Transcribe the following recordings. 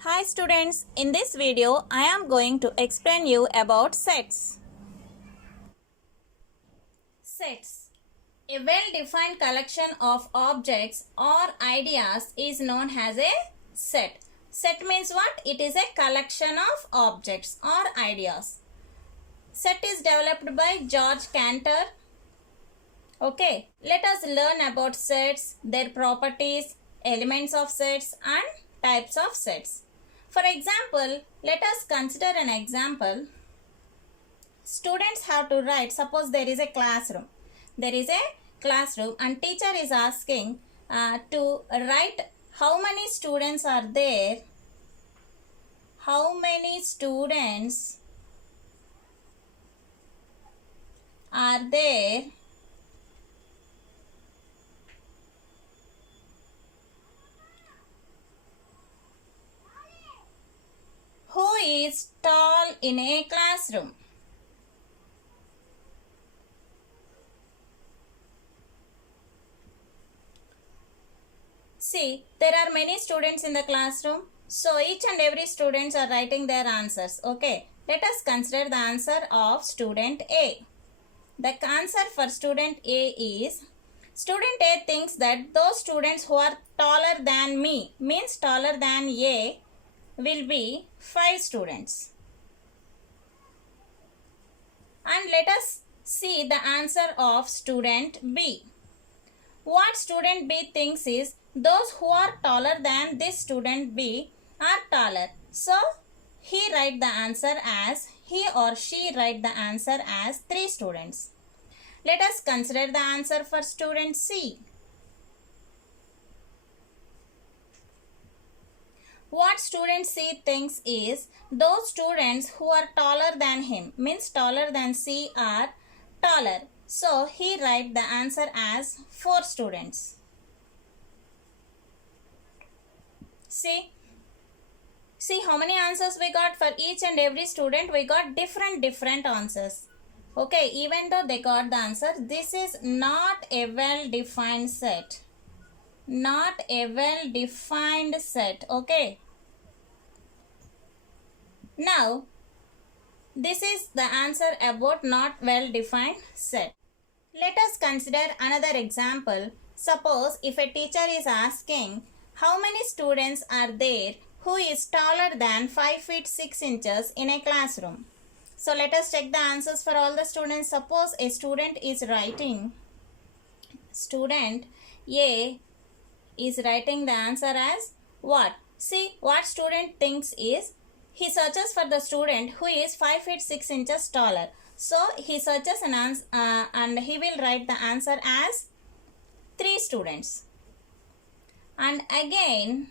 Hi students, in this video I am going to explain you about sets. Sets. A well-defined collection of objects or ideas is known as a set. Set means what? It is a collection of objects or ideas. Set is developed by George Cantor. Okay, let us learn about sets, their properties, elements of sets and types of sets. For example, let us consider an example. Students have to write, suppose there is a classroom. There is a classroom and teacher is asking to write how many students are there. How many students are there who is tall in a classroom? See, there are many students in the classroom. So each and every students are writing their answers. Okay, let us consider the answer of student A. The answer for student A is, student A thinks that those students who are taller than me, means taller than A, will be 5 students. And let us see the answer of student B. What student B thinks is, those who are taller than this student B are taller. So, he write the answer as, he or she write the answer as 3 students. Let us consider the answer for student C. What student C thinks is, those students who are taller than him, means taller than C, are taller. So, he write the answer as 4 students. See how many answers we got for each and every student. We got different answers. Okay, even though they got the answer, this is not a well-defined set. Not a well-defined set. Okay. Now, this is the answer about not well-defined set. Let us consider another example. Suppose if a teacher is asking, how many students are there who is taller than 5 feet 6 inches in a classroom? So let us check the answers for all the students. Suppose a student is writing, student A is writing the answer as what? See, what student thinks is, he searches for the student who is 5 feet 6 inches taller. So he searches an answer and he will write the answer as 3 students. And again,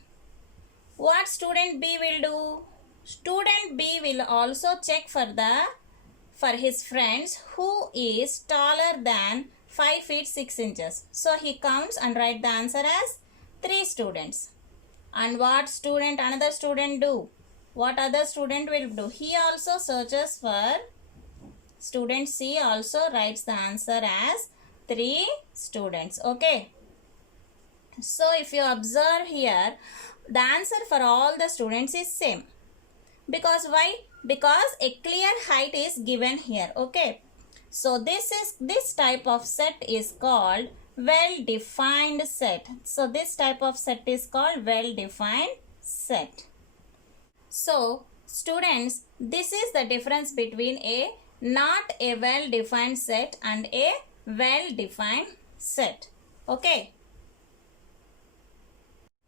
what student B will do? Student B will also check for his friends who is taller than 5 feet 6 inches. So he counts and write the answer as 3 students. And what student, another student do? What other student will do? He also searches for, student C also writes the answer as 3 students. Okay. So if you observe here, the answer for all the students is same. Because why? Because a clear height is given here. Okay. So this type of set is called well-defined set. So this type of set is called well-defined set. So students, this is the difference between a not a well-defined set and a well-defined set. Okay.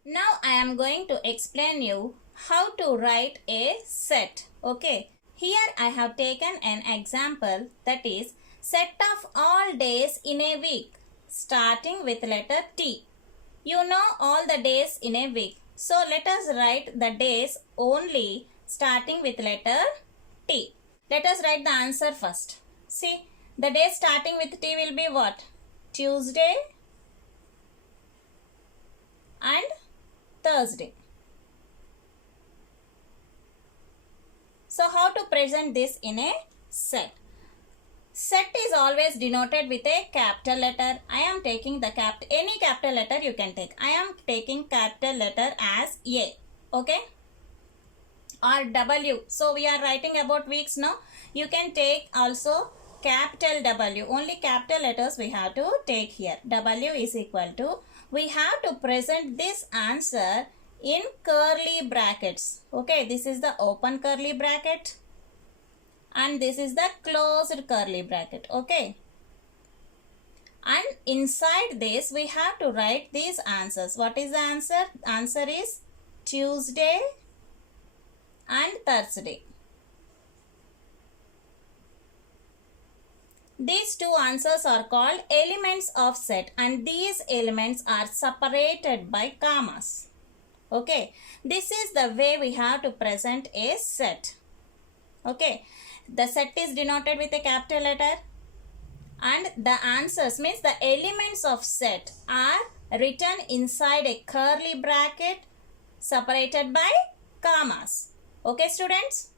Now I am going to explain you how to write a set. Okay. Here I have taken an example, that is set of all days in a week starting with letter T. You know all the days in a week. So let us write the days only starting with letter T. Let us write the answer first. See, the day starting with T will be what? Tuesday and Thursday. So how to present this in a set? Set is always denoted with a capital letter. I am taking the any capital letter you can take. I am taking capital letter as A. Okay. or W. So we are writing about weeks now. You can take also capital W. Only capital letters we have to take here. W is equal to, we have to present this answer in curly brackets. Okay, this is the open curly bracket and this is the closed curly bracket. Okay. And inside this we have to write these answers. What is the answer? Answer is Tuesday and Thursday. These two answers are called elements of set and these elements are separated by commas. Okay, this is the way we have to present a set. Okay, the set is denoted with a capital letter and the answers means the elements of set are written inside a curly bracket separated by commas. Okay, students?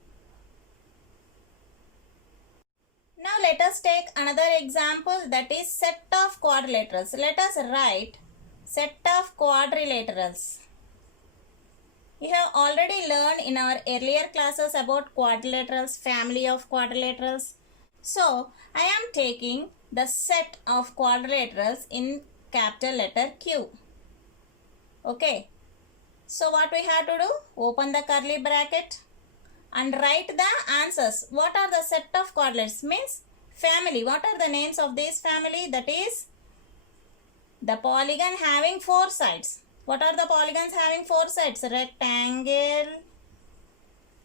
Now let us take another example, that is set of quadrilaterals. Let us write set of quadrilaterals. We have already learned in our earlier classes about quadrilaterals, family of quadrilaterals. So I am taking the set of quadrilaterals in capital letter Q. Okay. So what we have to do? Open the curly bracket and write the answers. What are the set of quadrilaterals? Means family. What are the names of this family? That is the polygon having 4 sides. What are the polygons having 4 sides? Rectangle,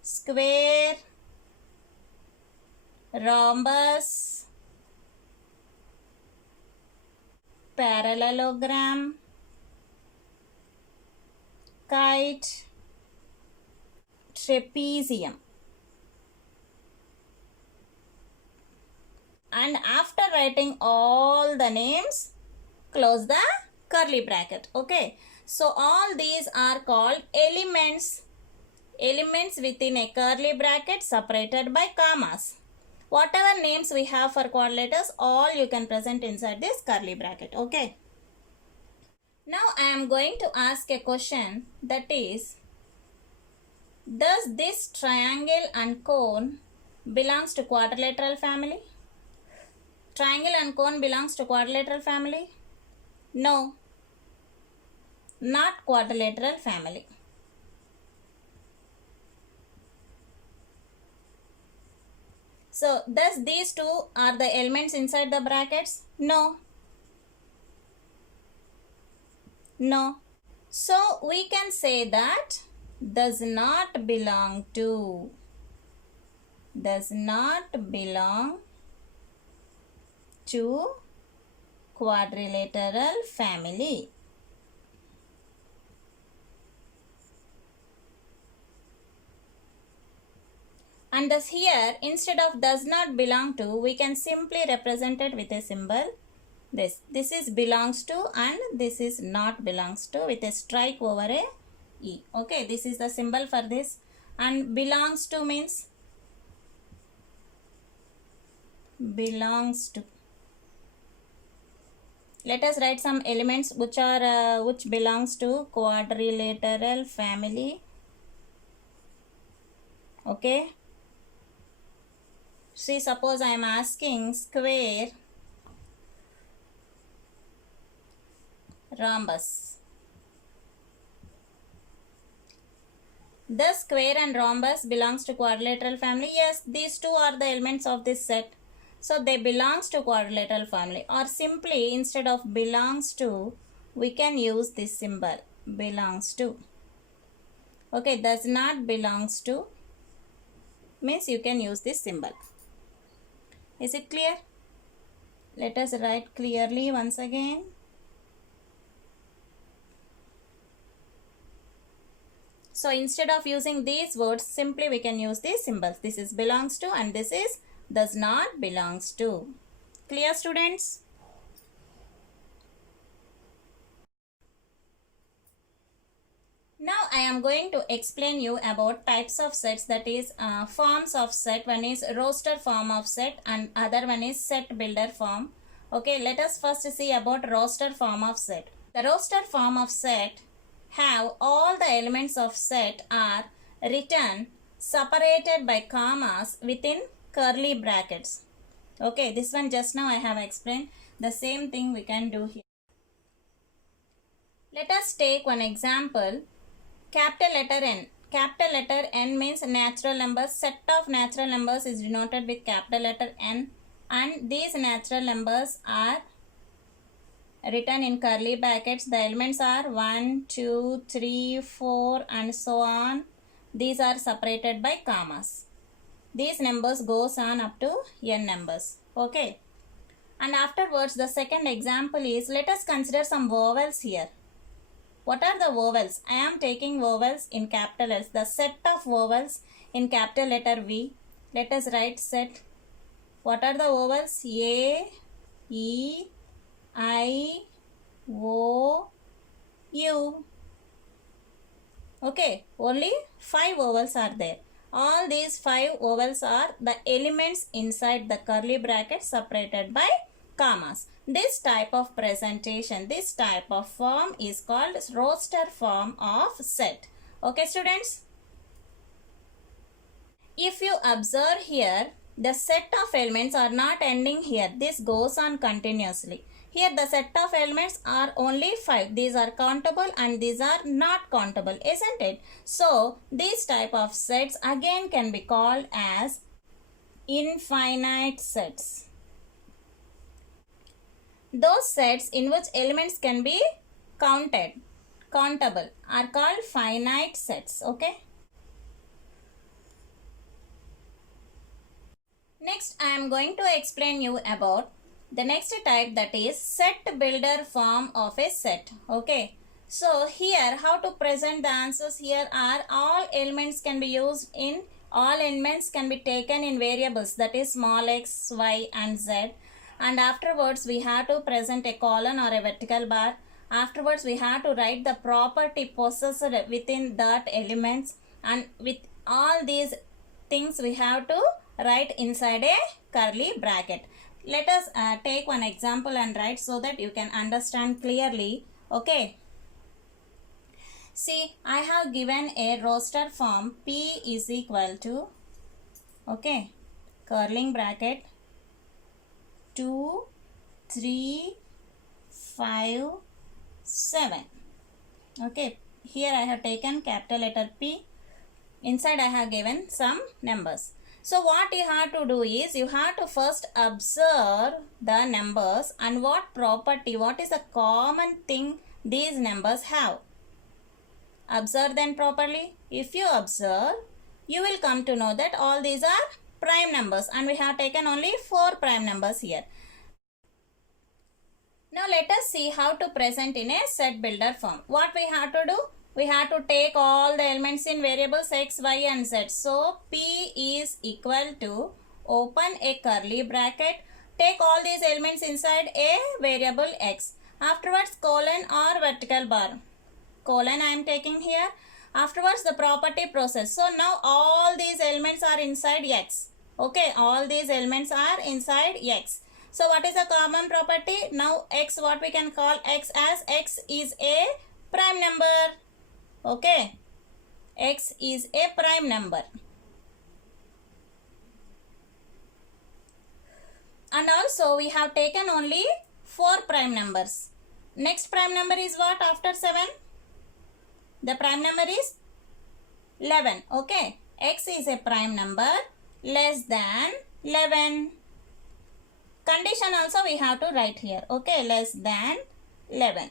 square, rhombus, parallelogram, kite, trapezium. And after writing all the names, close the curly bracket. Okay. So all these are called elements. Elements within a curly bracket separated by commas. Whatever names we have for quadrilaterals, all you can present inside this curly bracket. Okay. Now I am going to ask a question, that is, does this triangle and cone belongs to quadrilateral family? Triangle and cone belongs to quadrilateral family? No, not quadrilateral family. So, does these two are the elements inside the brackets? No. No. So, we can say that does not belong to quadrilateral family. And thus here, instead of does not belong to, we can simply represent it with a symbol. This is belongs to and this is not belongs to with a strike over a E. Okay, this is the symbol for this. And belongs to means belongs to. Let us write some elements which are which belongs to quadrilateral family. Okay. See, suppose I am asking square, rhombus. The square and rhombus belongs to quadrilateral family. Yes, these two are the elements of this set. So they belongs to quadrilateral family. Or simply instead of belongs to, we can use this symbol, belongs to. Okay, does not belongs to means you can use this symbol. Is it clear? Let us write clearly once again. So instead of using these words, simply we can use these symbols. This is belongs to and this is does not belongs to. Clear, students? Now I am going to explain you about types of sets, that is forms of set. One is roster form of set and other one is set builder form. Okay, let us first see about roster form of set. The roster form of set have all the elements of set are written separated by commas within curly brackets. Okay, this one just now I have explained. The same thing we can do here. Let us take one example. Capital letter N. Capital letter N means natural numbers. Set of natural numbers is denoted with capital letter N, and these natural numbers are written in curly brackets. The elements are 1, 2, 3, 4 and so on. These are separated by commas. These numbers goes on up to n numbers. Okay. And afterwards the second example is, let us consider some vowels here. What are the vowels? I am taking vowels in capital S. The set of vowels in capital letter V. Let us write set. What are the vowels? A, E, I, O, U. Okay, only 5 vowels are there. All these 5 vowels are the elements inside the curly brackets separated by commas. This type of presentation, this type of form is called roster form of set. Okay, students? If you observe here, the set of elements are not ending here. This goes on continuously. Here the set of elements are only 5. These are countable and these are not countable, isn't it? So, these type of sets again can be called as infinite sets. Those sets in which elements can be countable are called finite sets. Okay. Next, I am going to explain you about the next type, that is set builder form of a set. Okay. So here how to present the answers here are, all elements can be used in, all elements can be taken in variables, that is small x, y and z. And afterwards we have to present a colon or a vertical bar. Afterwards we have to write the property possessed within that elements, and with all these things we have to write inside a curly bracket. Let us take one example and write so that you can understand clearly. Okay. See, I have given a roster form. P is equal to, okay, curling bracket 2, 3, 5, 7. Okay, here I have taken capital letter P. Inside I have given some numbers. So what you have to do is, you have to first observe the numbers and what property, what is the common thing these numbers have. Observe them properly. If you observe, you will come to know that all these are prime numbers, and we have taken only 4 prime numbers here. Now let us see how to present in a set builder form. What we have to do? We have to take all the elements in variables x, y and z. So P is equal to, open a curly bracket, take all these elements inside a variable x. Afterwards colon or vertical bar. Colon I am taking here. Afterwards the property process. So now all these elements are inside x. Okay, all these elements are inside x. So what is the common property? Now x, what we can call x as, x is a prime number. Okay, x is a prime number. And also we have taken only 4 prime numbers. Next prime number is what after 7? The prime number is 11. Okay, x is a prime number less than 11. Condition also we have to write here. Okay, less than 11.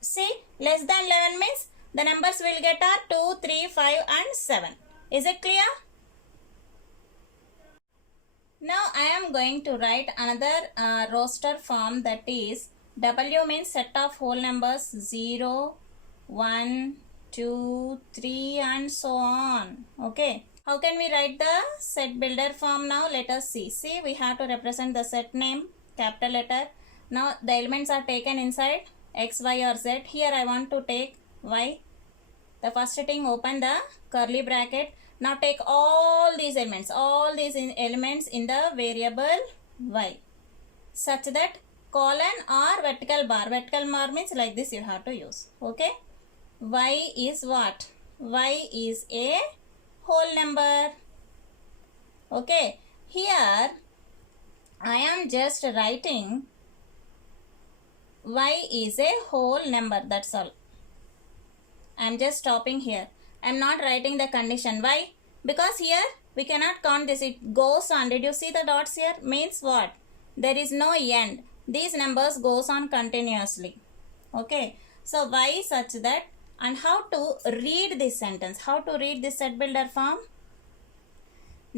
See, less than 11 means the numbers will get are 2, 3, 5 and 7. Is it clear? Now I am going to write another roster form, that is W means set of whole numbers 0, 1, 2, 3 and so on. Okay. How can we write the set builder form now? Let us see. See, we have to represent the set name, capital letter. Now the elements are taken inside x, y or z. Here I want to take y. The first thing, open the curly bracket. Now take all these elements in the variable y, such that colon or vertical bar. Vertical bar means like this you have to use. Okay. Y is what? Y is a whole number. Okay, here I am just writing y is a whole number, that's all. I am just stopping here. I am not writing the condition. Why? Because here we cannot count this. It goes on. Did you see the dots here? Means what? There is no end. These numbers goes on continuously. Okay. So y such that, and how to read this sentence? How to read this set builder form?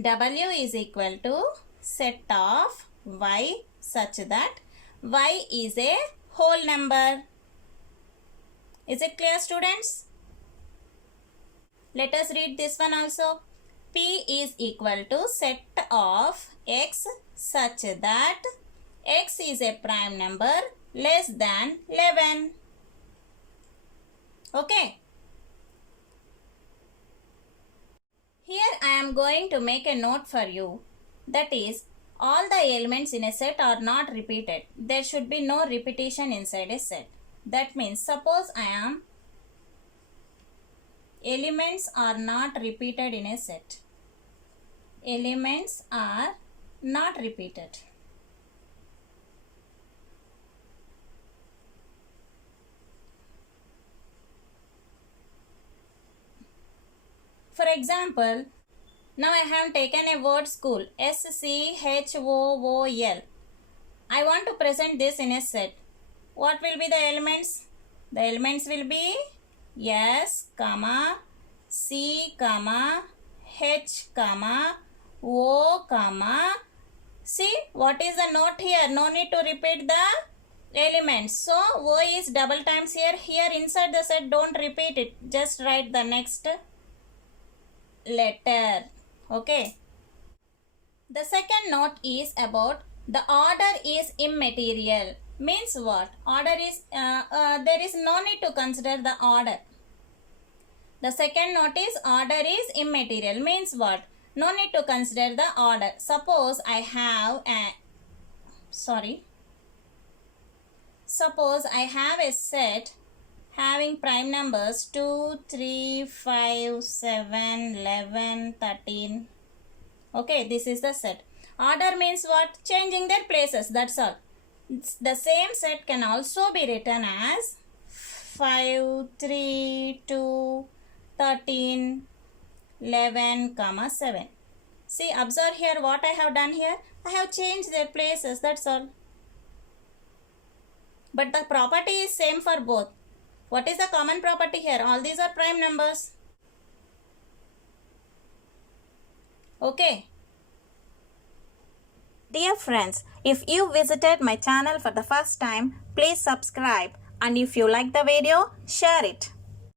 W is equal to set of y such that y is a whole number. Is it clear, students? Let us read this one also. P is equal to set of x such that x is a prime number less than 11. Okay. Here I am going to make a note for you. That is, all the elements in a set are not repeated. There should be no repetition inside a set. That means, suppose elements are not repeated in a set. Elements are not repeated. For example, now I have taken a word school, SCHOOL. I want to present this in a set. What will be the elements? The elements will be S, C, H, O, see what is the note here? No need to repeat the elements. So O is double times here. Here inside the set don't repeat it. Just write the next letter. Okay. The second note is about the order is immaterial. Means what? Order is, there is no need to consider the order. The second note is order is immaterial. Means what? No need to consider the order. Suppose I have a, suppose I have a set having prime numbers 2, 3, 5, 7, 11, 13. Okay, this is the set. Order means what? Changing their places, that's all. The same set can also be written as 5, 3, 2, 13, 11, 7. See, observe here what I have done here. I have changed their places, that's all. But the property is same for both. What is the common property here? All these are prime numbers. Okay. Dear friends, if you visited my channel for the first time, please subscribe. And if you like the video, share it.